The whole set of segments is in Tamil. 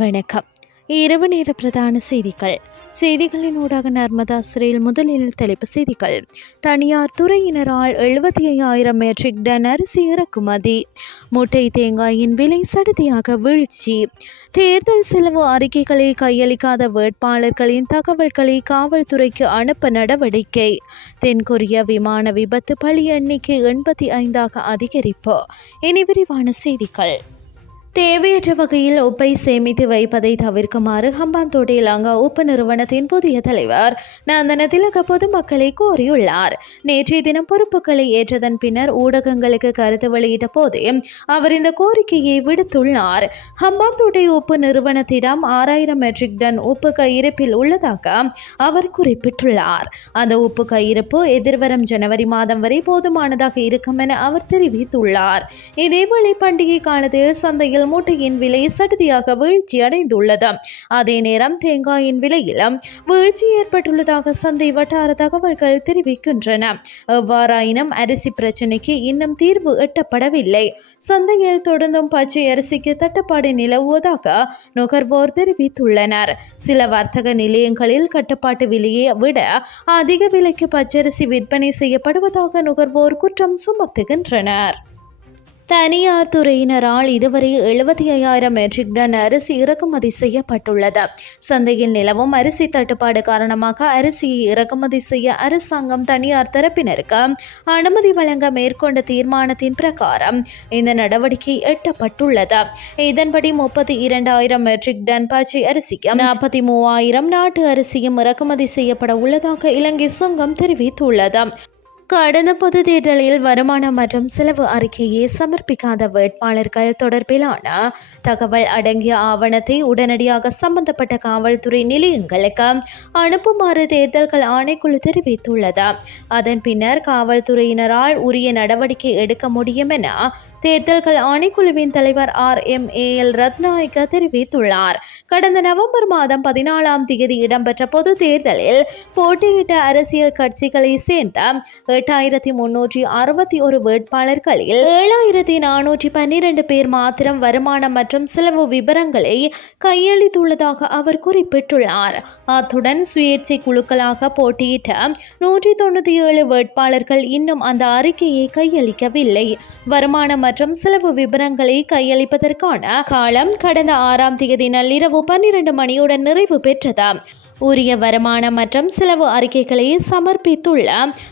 வணக்கம். இரவு நேர பிரதான செய்திகள். செய்திகளின் ஊடாக நர்மதா சிறையில் முதலில் தலைப்பு செய்திகள். தனியார் துறையினரால் எழுபத்தி ஐயாயிரம் மெட்ரிக் டன் அரிசி இறக்குமதி. முட்டை தேங்காயின் விலை சடுதியாக வீழ்ச்சி. தேர்தல் செலவு அறிக்கைகளை கையளிக்காத வேட்பாளர்களின் தகவல்களை காவல்துறைக்கு அனுப்ப நடவடிக்கை. தென்கொரிய விமான விபத்து பலி எண்ணிக்கை எண்பத்தி ஐந்தாக அதிகரிப்பு. இனி விரிவான செய்திகள். தேவையற்ற வகையில் உப்பை சேமித்து வைப்பதை தவிர்க்குமாறு ஹம்பாந்தோட்டை லங்கா உப்பு நிறுவனத்தின் புதிய தலைவர் நந்தன திலக பொதுமக்களை கோரியுள்ளார். நேற்றைய தினம் பொறுப்புகளை ஏற்றதன் பின்னர் ஊடகங்களுக்கு கருத்து வெளியிட்ட போதே அவர் இந்த கோரிக்கையை விடுத்துள்ளார். ஹம்பாந்தோட்டை உப்பு நிறுவனத்திடம் ஆறாயிரம் மெட்ரிக் டன் உப்பு கையிருப்பில் உள்ளதாக அவர் குறிப்பிட்டுள்ளார். அந்த உப்பு கையிருப்பு எதிர்வரும் ஜனவரி மாதம் வரை போதுமானதாக இருக்கும் என அவர் தெரிவித்துள்ளார். இதேவேளை பண்டிகை காலத்தில் சந்தையில் மூட்டையின் விலை சடுதியாக வீழ்ச்சி அடைந்துள்ளது. அதே நேரம் தேங்காயின் விலையிலும் வீழ்ச்சி ஏற்பட்டுள்ளதாக சந்தை வட்டார தகவல்கள் தெரிவிக்கின்றன. எவ்வாறாயினும் அரிசி பிரச்சினைக்கு இன்னும் தீர்வு எட்டப்படவில்லை. சந்தையில் தொடர்ந்தும் பச்சை அரிசிக்கு தட்டுப்பாடு நிலவுவதாக நுகர்வோர் தெரிவித்துள்ளனர். சில வர்த்தக நிலையங்களில் கட்டுப்பாட்டு விலையை விட அதிக விலைக்கு பச்சரிசி விற்பனை செய்யப்படுவதாக நுகர்வோர் குற்றம் சுமத்துகின்றனர். தனியார் துறையினரால் இதுவரை எழுபத்தி ஐயாயிரம் மெட்ரிக் டன் அரிசி இறக்குமதி செய்யப்பட்டுள்ளது. சந்தையில் நிலவும் அரிசி தட்டுப்பாடு காரணமாக அரிசியை இறக்குமதி செய்ய அரசாங்கம் தனியார் தரப்பினருக்கு அனுமதி வழங்க மேற்கொண்ட தீர்மானத்தின் பிரகாரம் இந்த நடவடிக்கை எட்டப்பட்டுள்ளது. இதன்படி முப்பத்தி இரண்டாயிரம் மெட்ரிக் டன் பச்சை அரிசியும் நாற்பத்தி மூவாயிரம் நாட்டு அரிசியும் இறக்குமதி செய்யப்பட உள்ளதாக இலங்கை சுங்கம் தெரிவித்துள்ளது. கடந்த பொது தேர்தலில் வருமானம் மற்றும் செலவு அறிக்கையை சமர்ப்பிக்காத வேட்பாளர்கள் தொடர்பிலான தகவல் அடங்கிய ஆவணத்தை உடனடியாக சம்பந்தப்பட்ட காவல்துறை நிலையங்களுக்கு அனுப்புமாறு தேர்தல்கள் ஆணைக்குழு தெரிவித்துள்ளது. அதன் பின்னர் காவல்துறையினரால் உரிய நடவடிக்கை எடுக்க முடியும் என தேர்தல்கள் ஆணைக்குழுவின் தலைவர் R M A L Rathnayake தெரிவித்துள்ளார். கடந்த நவம்பர் மாதம் பதினாலாம் தேதி இடம்பெற்ற பொது தேர்தலில் போட்டியிட்ட அரசியல் கட்சிகளை சேர்ந்த எட்டாயிரத்தி முன்னூற்றி அறுபத்தி ஒரு வேட்பாளர்களில் ஏழாயிரத்தி நானூற்றி பன்னிரண்டு பேர் மாத்திரம் வருமானம் மற்றும் செலவு விவரங்களை கையளித்துள்ளதாக அவர் குறிப்பிட்டுள்ளார். அத்துடன் சுயேட்சை குழுக்களாக போட்டியிட்ட நூற்றி தொண்ணூற்றி ஏழு வேட்பாளர்கள் இன்னும் அந்த அறிக்கையை கையளிக்கவில்லை. வருமானம் மற்றும் செலவு விபரங்களை கையளிப்பதற்கான காலம் கடந்த ஆறாம் தேதி நள்ளிரவு பன்னிரண்டு மணியுடன் நிறைவு பெற்றது. உரிய வருமானம் மற்றும் செலவு அறிக்கைகளை சமர்ப்பித்துள்ள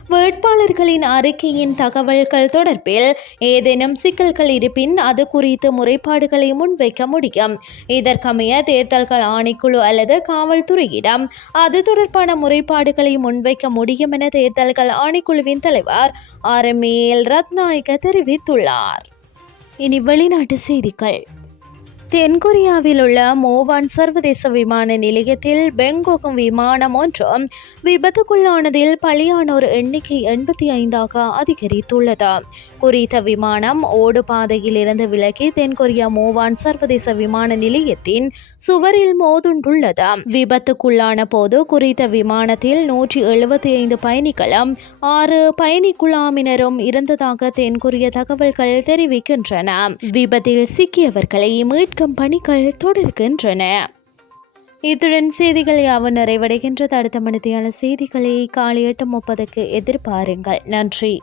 வேட்பாளர்களின் அறிக்கையின் தகவல்கள் தொடர்பில் ஏதேனும் சிக்கல்கள் இருப்பின் அது குறித்து முறைப்பாடுகளை முன்வைக்க முடியும். இதற்கமைய தேர்தல்கள் ஆணைக்குழு அல்லது காவல்துறையிடம் அது தொடர்பான முறைப்பாடுகளை முன்வைக்க முடியும் என தேர்தல்கள் ஆணைக்குழுவின் தலைவர் ஆர் எம் எல் ரத்நாயக்க தெரிவித்துள்ளார். இனி வெளிநாட்டு செய்திகள். தென்கொரியாவில் உள்ள மோவான் சர்வதேச விமான நிலையத்தில் பெங்கோக்கும் விமானம் ஒன்று விபத்துக்குள்ளானதில் பலியானோர் எண்ணிக்கை எண்பத்தி ஐந்தாக அதிகரித்துள்ளது. குறித்த விமானம் ஓடு பாதையில் விலகி தென்கொரியா மோவான் சர்வதேச விமான நிலையத்தின் சுவரில் மோதுண்டுள்ளது. விபத்துக்குள்ளான போது குறித்த விமானத்தில் நூற்றி எழுபத்தி ஐந்து பயணிகளும் ஆறு பயணிக்குழாமினரும் இருந்ததாக தென்கொரிய தகவல்கள் தெரிவிக்கின்றன. விபத்தில் சிக்கியவர்களை மீட்கும் பணிகள் தொடர்கின்றன. இத்துடன் செய்திகள் யாவும் நிறைவடைகின்றது. அடுத்த மணித்தியான செய்திகளை காலை எட்டு முப்பதுக்கு எதிர்பாருங்கள். நன்றி.